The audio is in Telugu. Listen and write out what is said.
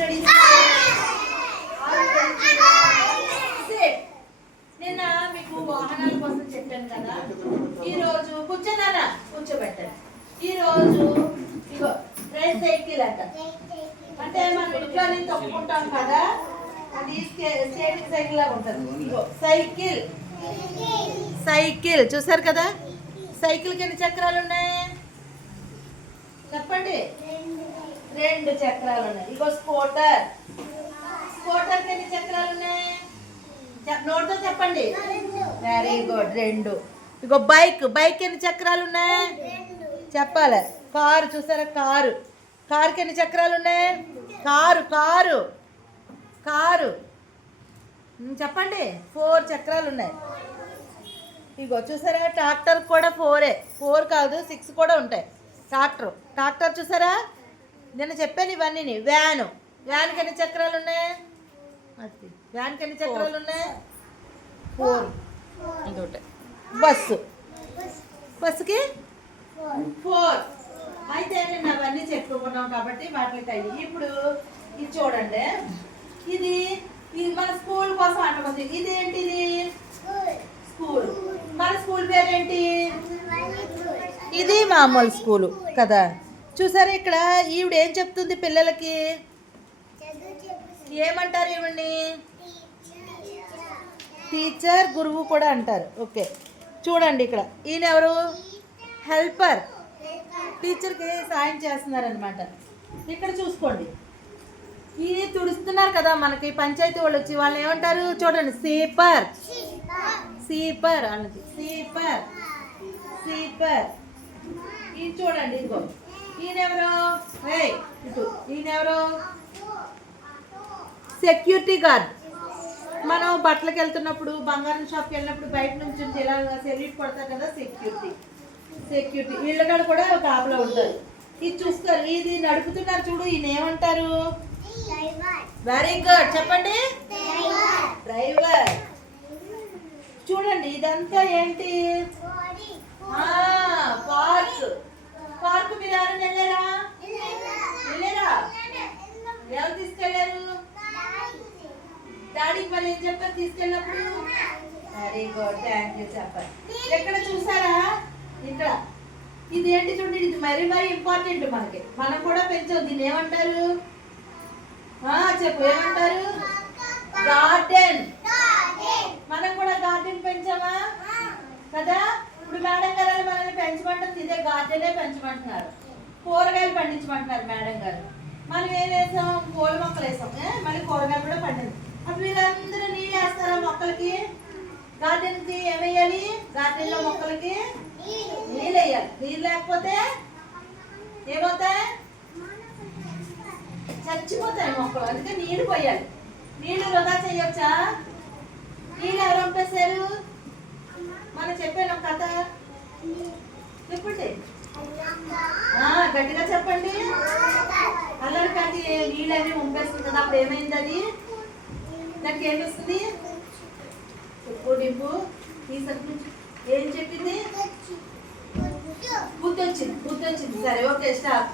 రెడీ? నిన్న మీకు వాహనాల కోసం చెప్పాను కదా. ఈరోజు రోజు కూర్చోనానా కూర్చోబెట్టాను ఈ రోజు ఇగో రైస్ సైకిల్ అంట. అంటే మనం ఇంట్లో నుంచి తొక్కుకుంటాం కదా. అది స్టేటింగ్ సైకిల్ లాగా ఉంటుంది. ఇగో సైకిల్. సైకిల్. చూసారు కదా? సైకిల్కి ఎన్ని చక్రాలు ఉన్నాయి. చెప్పండి. రెండు చక్రాలు ఉన్నాయి. ఇగో స్కూటర్. స్కూటర్ ఎన్ని చక్రాలు ఉన్నాయి? నోటితో చెప్పండి. వెరీ గుడ్ రెండు. ఇగో బైక్ బైక్ ఎన్ని చక్రాలు ఉన్నాయి? చెప్పాలి. కారు చూసారా? కారు. కారుకి ఎన్ని చక్రాలు ఉన్నాయి? Car car. కారు. చెప్పండి. ఫోర్ చక్రాలు ఉన్నాయి. ఇగో చూసారా? ట్రాక్టర్ కూడా ఫోరే. ఫోర్ కాదు సిక్స్ కూడా ఉంటాయి. ట్రాక్టర్. ట్రాక్టర్ చూసారా? నేను చెప్పాను ఇవన్నీ వ్యాను. వ్యాన్కి ఎన్ని చక్రాలు ఉన్నాయి? అది. వ్యాన్కి ఎన్ని చక్రాలు ఉన్నాయి? ఫోర్. ఇంకోటి బస్సు. బస్సుకి? ఫోర్. అయితే నేను అవన్నీ చెప్పుకున్నాం కాబట్టి వాటికి అయ్యి ఇప్పుడు ఇది చూడండి. ఇది ఇది మన స్కూల్ కోసం అంటున్నది ఇది ఏంటిది స్కూల్. మన స్కూల్ పేరేంటి? ఇది మామూలు స్కూలు కదా. చూసారా ఇక్కడ ఈవిడ ఏం చెప్తుంది పిల్లలకి? ఏమంటారు ఈవిడ్ని? టీచర్ గురువు కూడా అంటారు. ఓకే. చూడండి ఇక్కడ. ఈయన ఎవరు? హెల్పర్. టీచర్కి సాయం చేస్తున్నారనమాట ఇక్కడ చూసుకోండి. ఇది తుడుస్తున్నారు కదా మనకి పంచాయతీ వాళ్ళు వచ్చి వాళ్ళు ఏమంటారు? చూడండి. సీపర్ సీపర్ అన్నది సీపర్ సీపర్ ఇది చూడండి ఇదిగో. ఈయనెవరు? ఇటు. ఈయనెవరు? Security guard. మనం బట్టలకు వెళ్తున్నప్పుడు బంగారం షాప్కి వెళ్ళినప్పుడు బయట నుంచి ఇలా సెల్యూట్ కొడతారు కదా సెక్యూరిటీ. సెక్యూరిటీ. వీళ్ళ కూడా ఒక ఆపలో ఉంటారు ఇది చూస్తారు. ఇది నడుపుతున్నారు చూడు ఈయన ఏమంటారు? వెరీ గుడ్ చెప్పండి. డ్రైవర్ చూడండి ఇదంతా ఏంటి? పార్క్ పార్క్ మీరు ఎవరైనా వెళ్ళారా? వెళ్ళారా? ఎవరు తీసుకెళ్ళారు? డాడీకి మరి ఏం చెప్పారు తీసుకెళ్ళినప్పుడు? వెరీ గుడ్ థ్యాంక్ యూ చెప్పారు ఎక్కడ చూసారా? ఇక్కడ. ఇది ఏంటి చూడండి ఇది మరీ మరీ ఇంపార్టెంట్ మనకి. మనం కూడా పెంచాం దీన్ని ఏమంటారు? చెప్పు ఏమంటారు? గార్డెన్ మనం కూడా గార్డెన్ పెంచామా కదా ఇప్పుడు మేడం గారు మనల్ని పెంచమంటుంది ఇదే పండించమంటున్నారు. కూరగాయలు పండించమంటున్నారు మేడం గారు. మనం ఏం వేసాం పూల మొక్కలు వేసాం. మళ్ళీ కూరగాయలు కూడా పండింది అప్పుడు వీళ్ళందరూ నీళ్ళు వేస్తారా మొక్కలకి? గార్డెన్కి ఏమేయాలి? గార్డెన్లో మొక్కలకి నీళ్ళు వేయాలి నీళ్ళు లేకపోతే ఏమవుతాయి? చచ్చిపోతాయి మొక్కలు. అందుకే నీళ్ళు పోయాలి. నీళ్ళు వృధా చేయొచ్చా? నీళ్ళు ఎవరు పంపేశారు? మనం చెప్పాను ఒక కథ. చెప్పండి. గట్టిగా చెప్పండి. అల్లరి కాటి నీళ్ళన్నీ ఉంపేస్తుంది కదా అప్పుడు ఏమైంది అది? దానికి ఏమిస్తుంది ఉప్పు నింపు ఈ సరుకు ఏం చెప్పింది? బుద్ధి వచ్చింది బుద్ధి వచ్చింది సరే ఓకే స్టాప్.